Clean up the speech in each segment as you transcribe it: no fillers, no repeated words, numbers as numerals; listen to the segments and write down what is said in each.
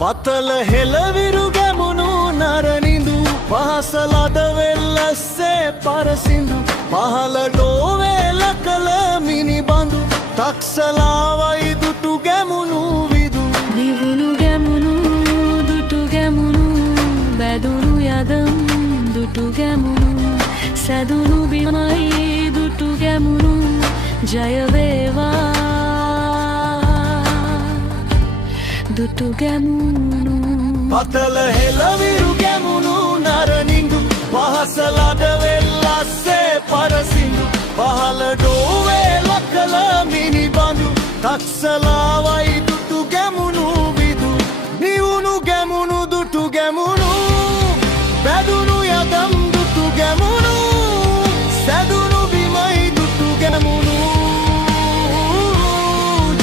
පතල හෙළවිරු ගැමුණු නරනිඳු පහසලද වෙල්ලස්සේ පරසිඳු පහල ඩෝවේල කළ මිනිබඳු තක්සලාවයි දුටු ගැමුණු විදු නිවුණු ගැමුණු දුටු ගැමුණු බැදුණු යදම් දුටු ගැමුණු සැදුණු බිමයි දුටු ගැමුණු ජය වේවා දුටු ගැමුණු පතල හෙළවිරු ගැමුණු නරනිඳු පහසලද වෙල්ලස්සේ පරසිඳු පහල ඩෝවේල කළ මිනිබඳු තක්සලාවයි දුටු ගැමුණු විදු නිවුණු ගැමුණු දුටු ගැමුණු බැදුණු යදම් දුටු ගැමුණු සැදුණු බිමයි දුටු ගැමුණු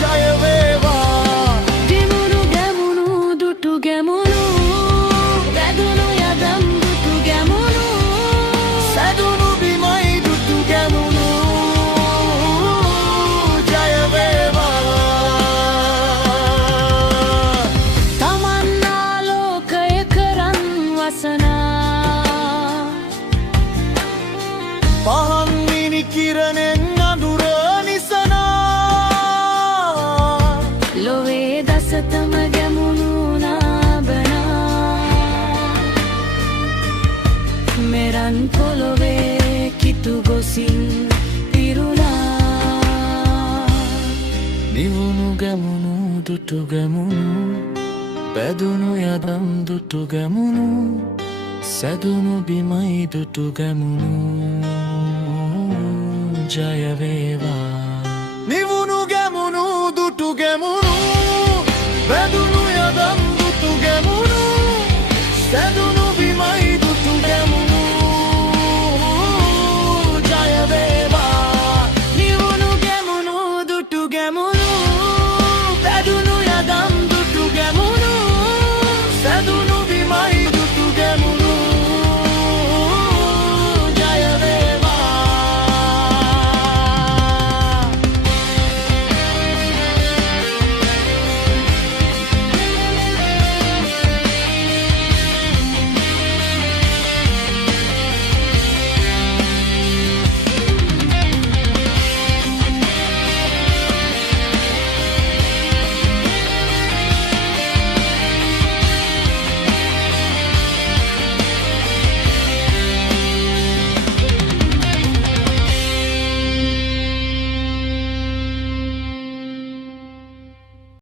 ජය වේවා දිමුණු ගැමුණු දුටු ගැමුණු බැදුණු යදම් දුටු ගැමුණු සැදුණු බිමයි දුටු ගැමුණු ජය වේවා තමන්නා ලෝකය කරන් වසනා පහන් මිනි කිරණෙන් අඳුර නිසනා ලොවේ දසතම ගැමුණු නාබනා මෙරන් පොළොවේ කිතු ගොසින් පිරුණා නිවුණු ගැමුණු දුටු ගැමුණු බැදුණු යදම් දුටු ගැමුණු සැදුණු බිමයි දුටු ගැමුණු ජය වේවා නිවුණු ගැමුණු දුටු ගැමුණු